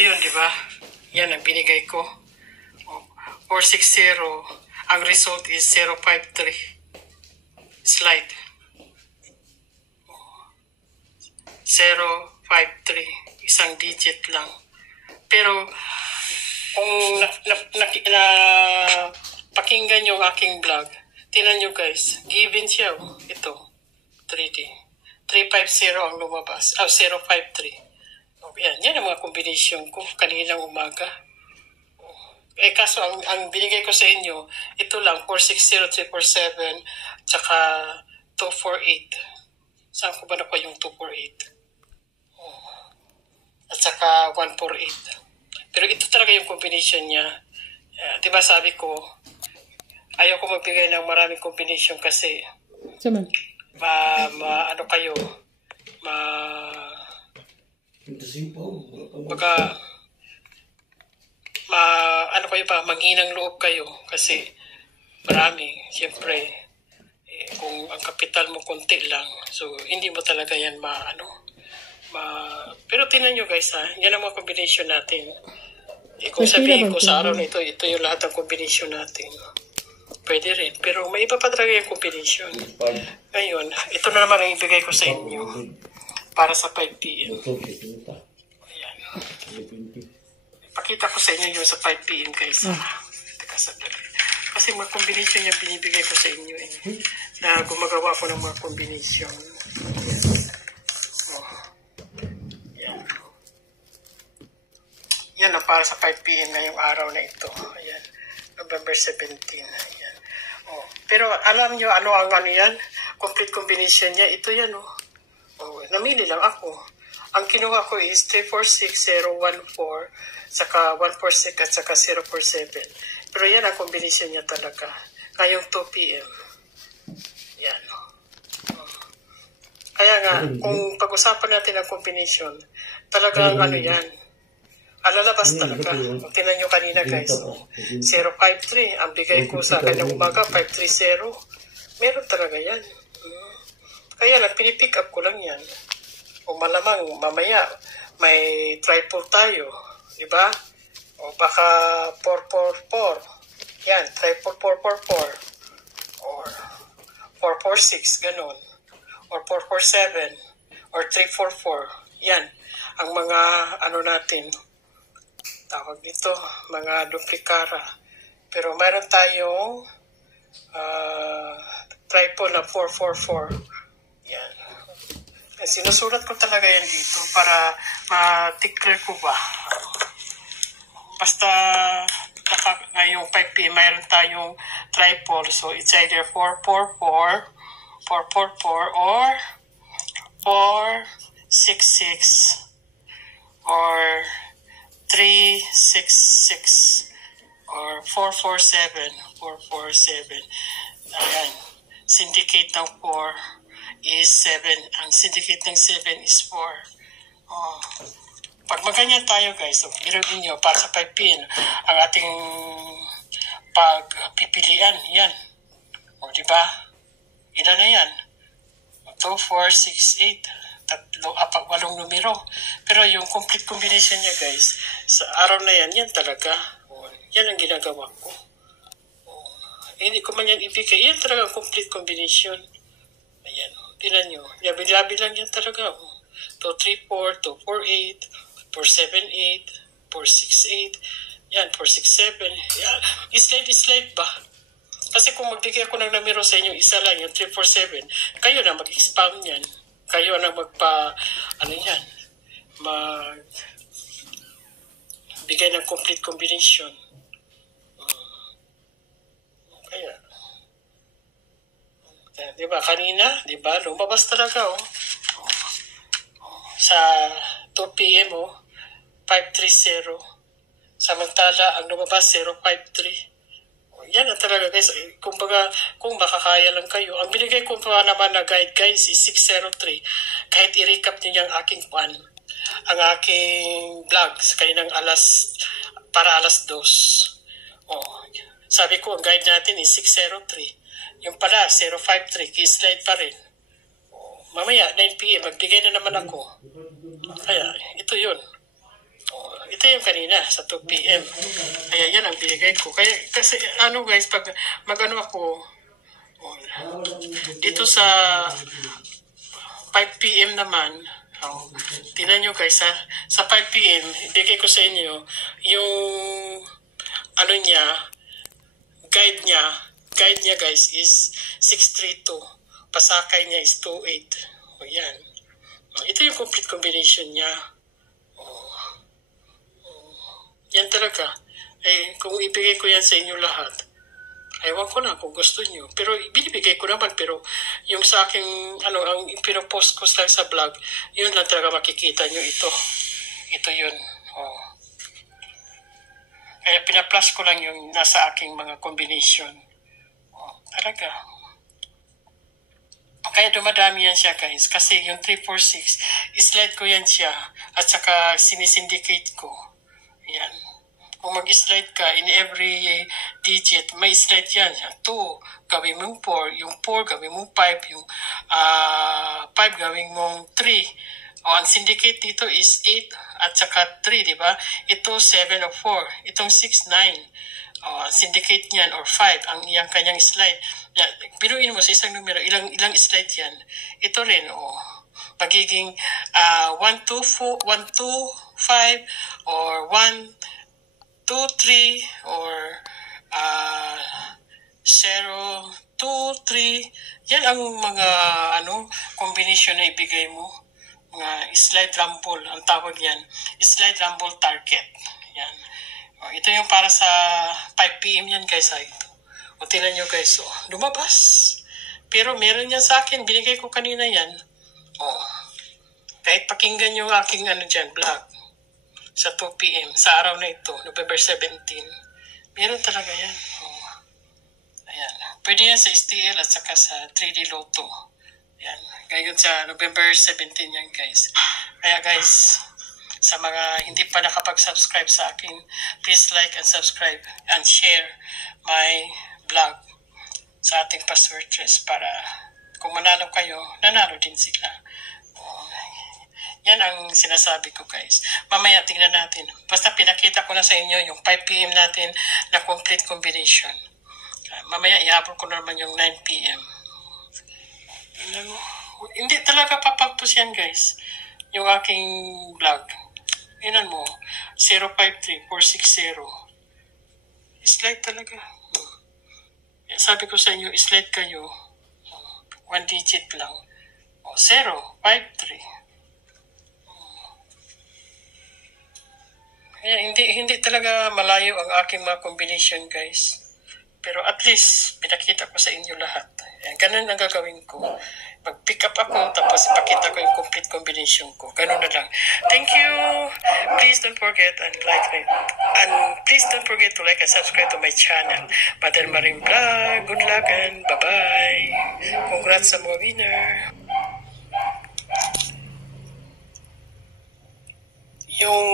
yun, di ba? Yan ang binigay ko. 460. Ang result is 053. Slide. 053. Isang digit lang. Pero, kung pakinggan yung aking vlog, tingnan nyo guys, given siya. Ito, 3D. 350 ang lumabas. 053. Yan ang mga combination ko kaninang umaga. Kaso ang binigay ko sa inyo, ito lang, 460, 347, tsaka 248. Saan ko ba nakuha yung 248? At saka 148. Pero ito talaga yung combination niya. Diba sabi ko, ayaw ko magbigay ng maraming combination kasi ano kayo, baka ano kayo pa, maghinang loob kayo kasi marami, siyempre kung ang kapital mo konti lang, so hindi mo talaga yan pero tingnan nyo guys yan ang mga combination natin. Kung sabihin ko sa araw na ito yung lahat ng combination natin, pwede rin, pero may iba pa talaga yung combination. Ngayon, ito na naman ang ibigay ko sa inyo para sa 5 p.m. Ayan. Ipakita ko sa inyo yung sa 5 p.m. guys. Kasi mga combination yung binibigay ko sa inyo na gumagawa ko ng mga combination. Yan. Yan ang para sa 5 p.m. ngayong araw na ito. Ayan. November 17. Ayan. Pero alam nyo ano yan? Complete combination niya. Ito yan namili lang ako. Ang kinuha ko is 346014 saka 146 at saka 047. Pero yan ang combination niya talaga. Ngayong 2 p.m. Yan. Kaya nga, kung pag-usapan natin ang combination, talagang yan. Alalabas talaga. Kung tinan nyo kanina guys, 053. Ang bigay ko sa kanyang umaga, 530. Meron talaga yan. Kaya lang, pinipick up ko lang yan. O malamang, mamaya, may triple tayo. Diba? O baka 444. Yan, triple 444. Or 446, ganun. Or 447. Or 344. Yan. Ang mga, natin, tawag dito, mga duplikara. Pero mayroon tayong triple na 444. Yan. Sinusulat ko talaga yan dito para ma-declare ko ba. Basta ngayong 5 p.m. mayroon tayong triple. So it's either 444, 444, or 466, or 366, or 447, 447. Ayan. Syndicate ng 4 is 7. Ang syndicate ng 7 is 4. Pag maganyan tayo guys, biro ninyo para sa 5 p.m. ang ating pagpipilian, yan. Diba? Ilan na yan? 2, 4, 6, 8. 8 numero. Pero yung complete combination niya guys, sa araw na yan, yan talaga. Yan ang ginagawa ko. Hindi ko man yan ibigay. Yan talaga ang complete combination. Ayan. Tinan nyo. Yabi-labi lang yan talaga. 234, 248, 478, 468. Yan, 467. Yan. Slide ba? Kasi kung magbigay ako ng numero sa inyo, isa lang, yung 347, kayo na mag-expand yan. Kayo na bigay ng complete combination. Kaya, diba, kanina, diba, lumabas talaga, sa 2 p.m., 530. Samantala, ang lumabas, 053. Yan ang talaga, guys. Kumbaga, kung makakaya lang kayo. Ang binigay ko pa naman na guide, guys, is 603. Kahit i-recap niyo yung aking ang aking vlog sa kaninang para alas 2. Sabi ko, ang guide natin is 603. Yung pala, 053, key-slide pa rin. Mamaya, 9 p.m., magbigay na naman ako. Kaya, ito yun. Ito Ito yung kanina, sa 2 p.m. Kaya yan ang binigay ko. Kaya, kasi ano guys, pag mag-ano ako, dito sa 5 p.m. naman, tingnan nyo guys ha, sa 5 p.m. ibigay ko sa inyo yung ano niya, guide niya guys is 632. Pasakay niya is 28. O yan. Ito yung complete combination niya. Yan talaga. Eh, kung ibigay ko yan sa inyo lahat, ewan ko na kung gusto nyo. Pero binibigay ko naman. Pero yung sa aking, ang pinopost ko sa vlog, yun lang talaga makikita nyo ito. Ito yun. Kaya pinaplus ko lang yung nasa aking mga combination. Talaga. Kaya dumadami yan siya guys. Kasi yung 346, slide ko yan siya. At saka sinisindicate ko. Yan. Kung mag-slide ka in every digit, may slide yan. 2, gawin mong 4. Yung 4, gawin mong 5. Yung 5, gawin mong 3. Ang syndicate dito is 8 at saka 3, di ba? Ito 7 o 4. Itong 6, 9. Syndicate niyan or 5 ang iyang kanyang slide. Biruin mo sa isang numero, ilang slide yan. Ito rin, magiging 1, 2, 4, 1, 2, 5 or 1, 2, 3 or 0, 2, 3. Yan ang mga combination na ibigay mo. Mga slide rumble, ang tawag yan. Slide rumble target. Yan. Ito yung para sa 5 p.m. yan guys. O tingnan nyo guys. Lumabas. Pero meron yan sa akin. Binigay ko kanina yan. Kahit pakinggan nyo aking vlog. Sa 2 p.m. Sa araw na ito. November 17. Meron talaga yan. Ayan. Pwede yan sa STL at saka sa 3D Lotto. Ayan. Ngayon sa November 17 yan guys. Kaya guys, sa mga hindi pa nakapag-subscribe sa akin, please like and subscribe and share my vlog sa ating passwordless para kung manalo kayo, nanalo din sila. Yan ang sinasabi ko guys. Mamaya tingnan natin. Basta pinakita ko na sa inyo yung 5 p.m. natin na complete combination. Mamaya ihabol ko naman yung 9 p.m. Hindi talaga papagpos yan guys. Yung aking vlog. Inan mo, 053460. Slide talaga. Sabi ko sa inyo, slide kayo. 1 digit lang. 053. Kaya hindi talaga malayo ang aking mga combination guys. Pero at least, pinakita ko sa inyo lahat. Ganun ang gagawin ko. Mag-pick up ako, tapos ipakita ko yung complete combination ko. Ganun na lang. Thank you. Please don't forget and please don't forget to like and subscribe to my channel. Mother Maring Vlog. Good luck and bye-bye. Congrats sa mga winner. Yung